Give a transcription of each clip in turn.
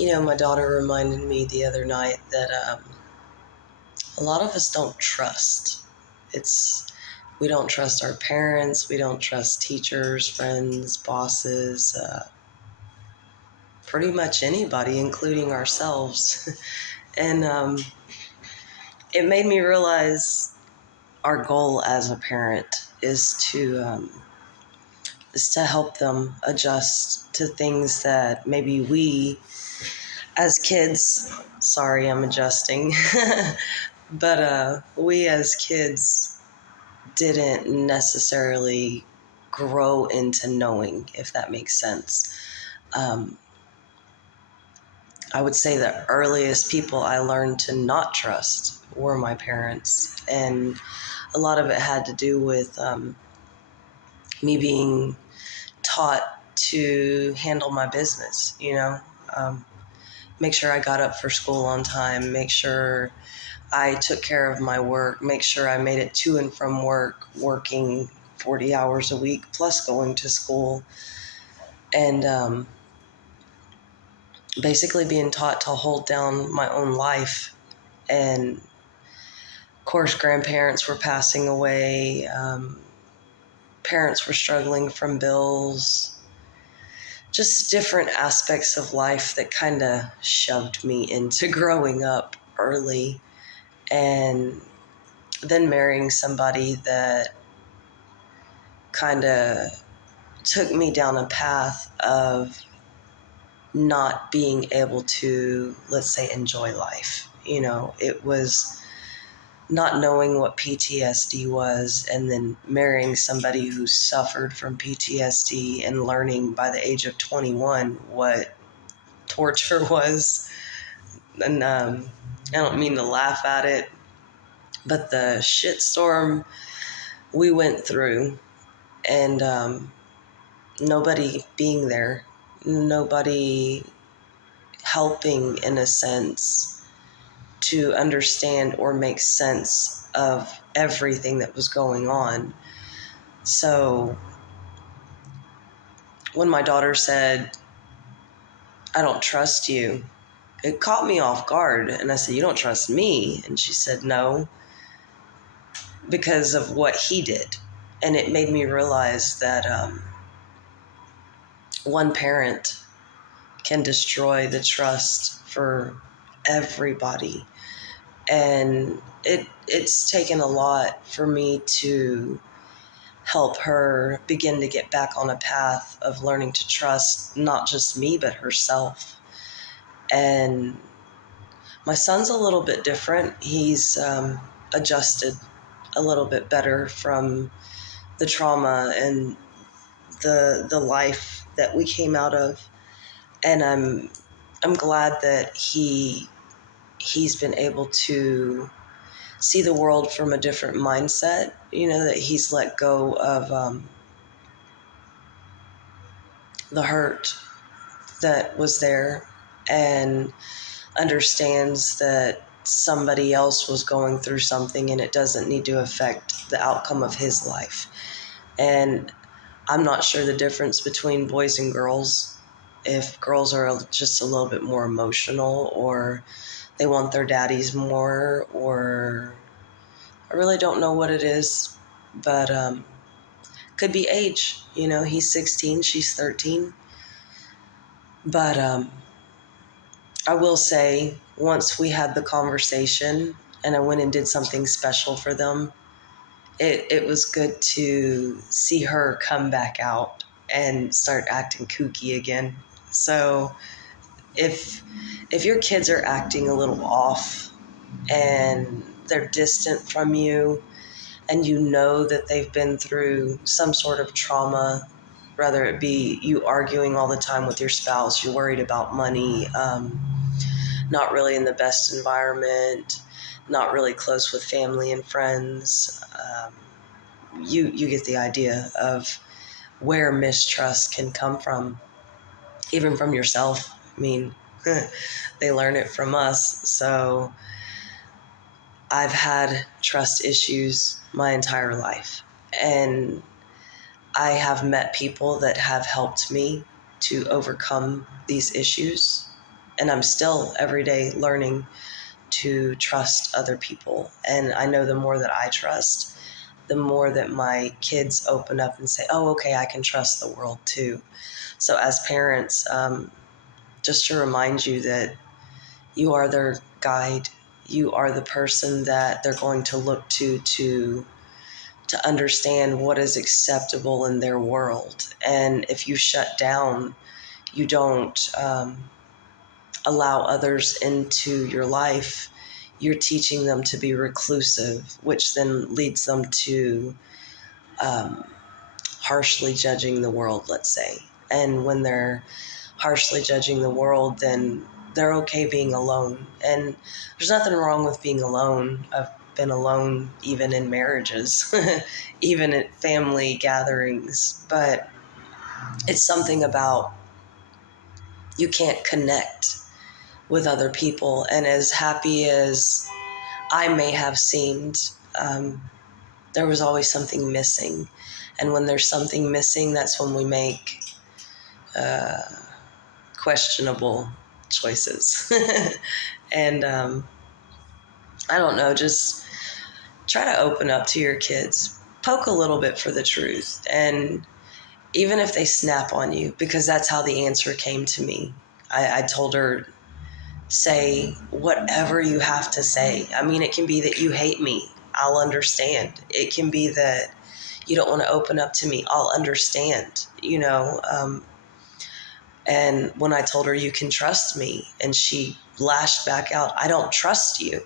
My daughter reminded me the other night that a lot of us don't trust. We don't trust our parents, we don't trust teachers, friends, bosses, pretty much anybody, including ourselves. And it made me realize our goal as a parent is to help them adjust to things that maybe we as kids, sorry, I'm adjusting, but we as kids didn't necessarily grow into knowing, if that makes sense. Um, I would say the earliest people I learned to not trust were my parents. And a lot of it had to do with me being taught to handle my business, make sure I got up for school on time, make sure I took care of my work, make sure I made it to and from work, working 40 hours a week plus going to school, and basically being taught to hold down my own life. And of course, grandparents were passing away, parents were struggling from bills, just different aspects of life that kind of shoved me into growing up early, and then marrying somebody that kind of took me down a path of not being able to, let's say, enjoy life. It was not knowing what PTSD was, and then marrying somebody who suffered from PTSD and learning by the age of 21 what torture was. And I don't mean to laugh at it, but the shitstorm we went through, and nobody being there, nobody helping in a sense to understand or make sense of everything that was going on. So when my daughter said, "I don't trust you," it caught me off guard. And I said, "You don't trust me?" And she said, "No, because of what he did." And it made me realize that one parent can destroy the trust for everybody. And it's taken a lot for me to help her begin to get back on a path of learning to trust not just me, but herself. And my son's a little bit different. He's adjusted a little bit better from the trauma and the life that we came out of. And I'm glad that he's been able to see the world from a different mindset, that he's let go of the hurt that was there, and understands that somebody else was going through something and it doesn't need to affect the outcome of his life. And I'm not sure the difference between boys and girls, if girls are just a little bit more emotional, or they want their daddies more, or I really don't know what it is, but could be age. He's 16, she's 13. But I will say, once we had the conversation and I went and did something special for them, it was good to see her come back out and start acting kooky again. So if your kids are acting a little off and they're distant from you, and you know that they've been through some sort of trauma, whether it be you arguing all the time with your spouse, you're worried about money, not really in the best environment, not really close with family and friends, you get the idea of where mistrust can come from, even from yourself. I mean, they learn it from us. So I've had trust issues my entire life, and I have met people that have helped me to overcome these issues. And I'm still every day learning to trust other people. And I know the more that I trust, the more that my kids open up and say, oh, okay, I can trust the world too. So as parents, just to remind you that you are their guide. You are the person that they're going to look to understand what is acceptable in their world. And if you shut down, you don't allow others into your life, you're teaching them to be reclusive, which then leads them to um, harshly judging the world, let's say. And when they're harshly judging the world, then they're okay being alone. And there's nothing wrong with being alone. I've been alone even in marriages, even at family gatherings. But it's something about you can't connect with other people. And as happy as I may have seemed, there was always something missing. And when there's something missing, that's when we make questionable choices. And I don't know, just try to open up to your kids, poke a little bit for the truth. And even if they snap on you, because that's how the answer came to me. I told her, say whatever you have to say. I mean, it can be that you hate me. I'll understand. It can be that you don't want to open up to me. I'll understand, And when I told her, you can trust me, and she lashed back out, I don't trust you.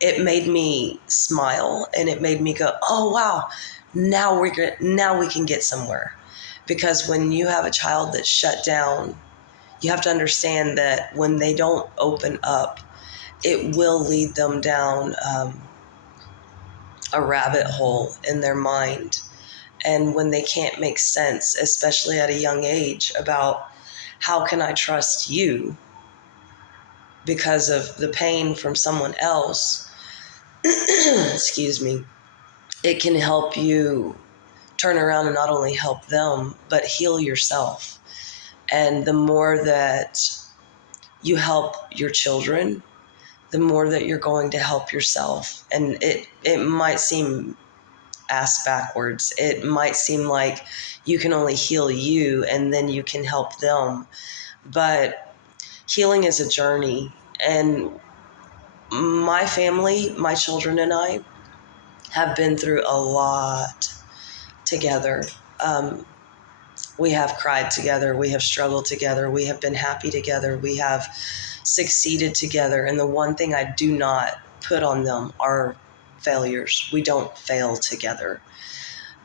It made me smile, and it made me go, oh, wow, now we can get somewhere. Because when you have a child that's shut down, you have to understand that when they don't open up, it will lead them down a rabbit hole in their mind. And when they can't make sense, especially at a young age, about how can I trust you because of the pain from someone else, excuse me, it can help you turn around and not only help them, but heal yourself. And the more that you help your children, the more that you're going to help yourself. And it might seem ass backwards. It might seem like you can only heal you and then you can help them. But healing is a journey. And my family, my children and I have been through a lot together. We have cried together. We have struggled together. We have been happy together. We have succeeded together. And the one thing I do not put on them are failures. We don't fail together,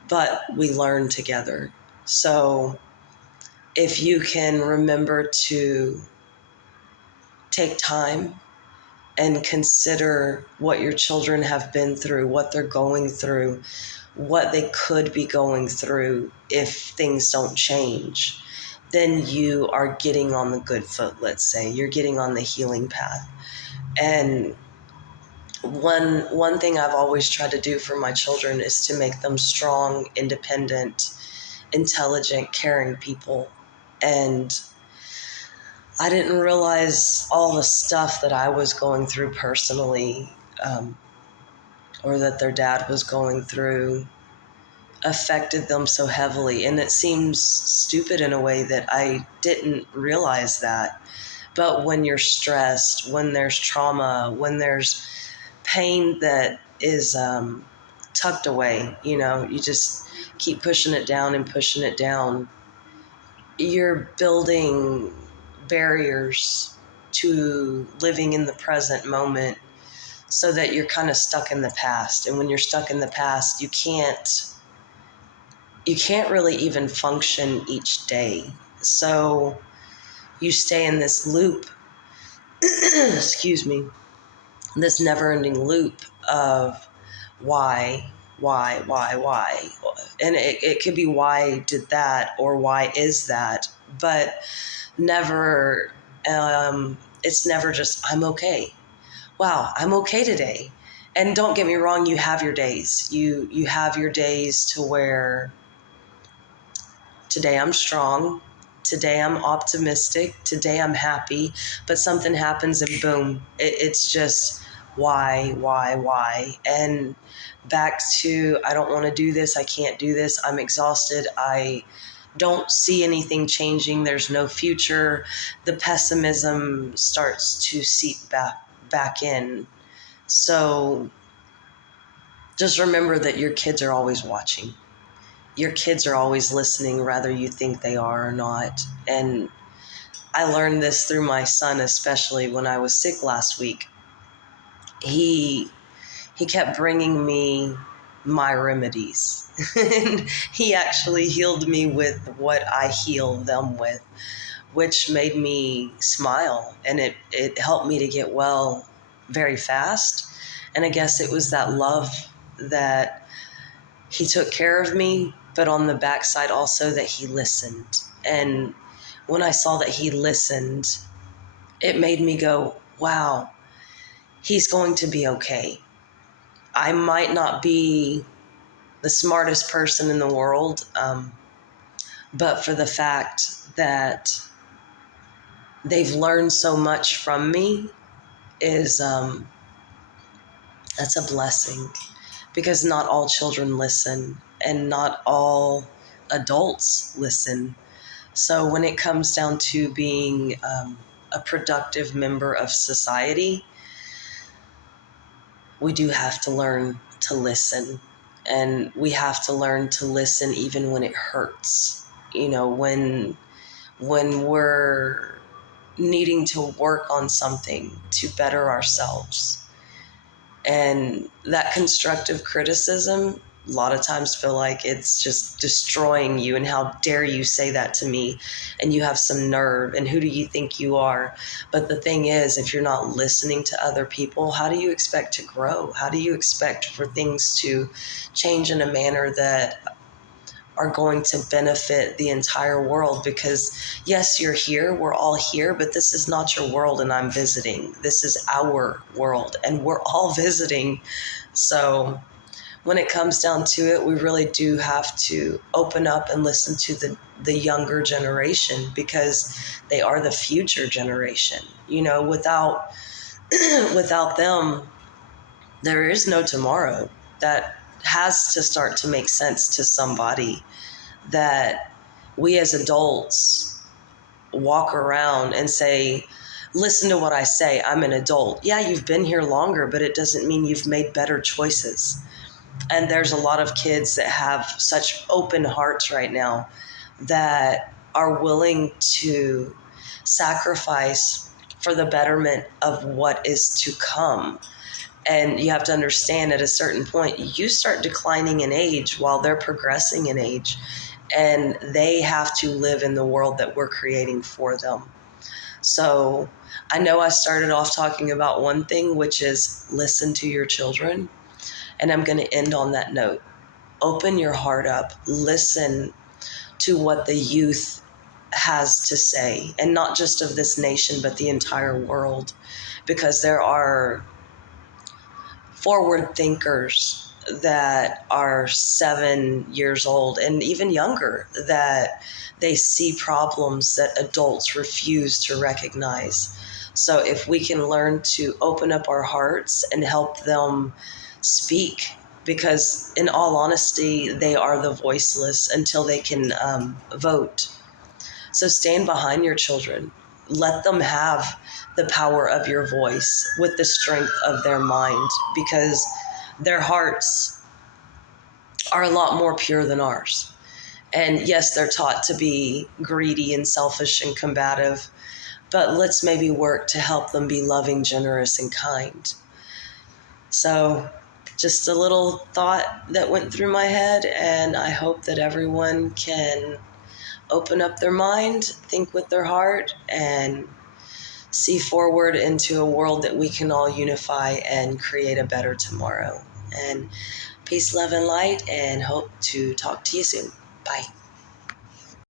but we learn together. So if you can remember to take time and consider what your children have been through, what they're going through, what they could be going through if things don't change, then you are getting on the good foot, let's say. You're getting on the healing path. And one thing I've always tried to do for my children is to make them strong, independent, intelligent, caring people. And I didn't realize all the stuff that I was going through personally, or that their dad was going through, affected them so heavily. And it seems stupid in a way that I didn't realize that. But when you're stressed, when there's trauma, when there's pain that is tucked away, you just keep pushing it down and pushing it down, you're building barriers to living in the present moment, so that you're kind of stuck in the past. And when you're stuck in the past, you can't really even function each day. So you stay in this loop, excuse me, this never-ending loop of why. And it could be why did that or why is that, but never, it's never just, I'm okay. Wow, I'm okay today. And don't get me wrong, you have your days. You have your days to where today I'm strong, Today I'm optimistic. Today I'm happy. But something happens and boom, it's just why? And back to, I don't want to do this. I can't do this. I'm exhausted. I don't see anything changing. There's no future. The pessimism starts to seep back in. So just remember that your kids are always watching. Your kids are always listening, whether you think they are or not. And I learned this through my son, especially when I was sick last week. He kept bringing me my remedies. And he actually healed me with what I heal them with, which made me smile. And it helped me to get well very fast. And I guess it was that love that he took care of me, but on the backside also that he listened. And when I saw that he listened, it made me go, wow, he's going to be okay. I might not be the smartest person in the world, but for the fact that they've learned so much from me is that's a blessing, because not all children listen and not all adults listen. So when it comes down to being a productive member of society, we do have to learn to listen. And we have to learn to listen even when it hurts. You know, when we're needing to work on something to better ourselves. And that constructive criticism, a lot of times feel like it's just destroying you. And how dare you say that to me? And you have some nerve. And who do you think you are? But the thing is, if you're not listening to other people, how do you expect to grow? How do you expect for things to change in a manner that are going to benefit the entire world? Because yes, you're here, we're all here, but this is not your world and I'm visiting. This is our world and we're all visiting. So when it comes down to it, we really do have to open up and listen to the younger generation, because they are the future generation. You know, without them, there is no tomorrow. That has to start to make sense to somebody, that we as adults walk around and say, listen to what I say, I'm an adult. Yeah, you've been here longer, but it doesn't mean you've made better choices. And there's a lot of kids that have such open hearts right now that are willing to sacrifice for the betterment of what is to come. And you have to understand, at a certain point, you start declining in age while they're progressing in age. And they have to live in the world that we're creating for them. So I know I started off talking about one thing, which is listen to your children. And I'm going to end on that note. Open your heart up. Listen to what the youth has to say, and not just of this nation, but the entire world, because there are forward thinkers that are 7 years old and even younger, that they see problems that adults refuse to recognize. So if we can learn to open up our hearts and help them speak, because in all honesty, they are the voiceless until they can vote. So stand behind your children. Let them have the power of your voice with the strength of their mind, because their hearts are a lot more pure than ours. And yes, they're taught to be greedy and selfish and combative, but let's maybe work to help them be loving, generous, and kind. So just a little thought that went through my head, and I hope that everyone can open up their mind, think with their heart, and see forward into a world that we can all unify and create a better tomorrow. And peace, love, and light, and hope to talk to you soon. Bye.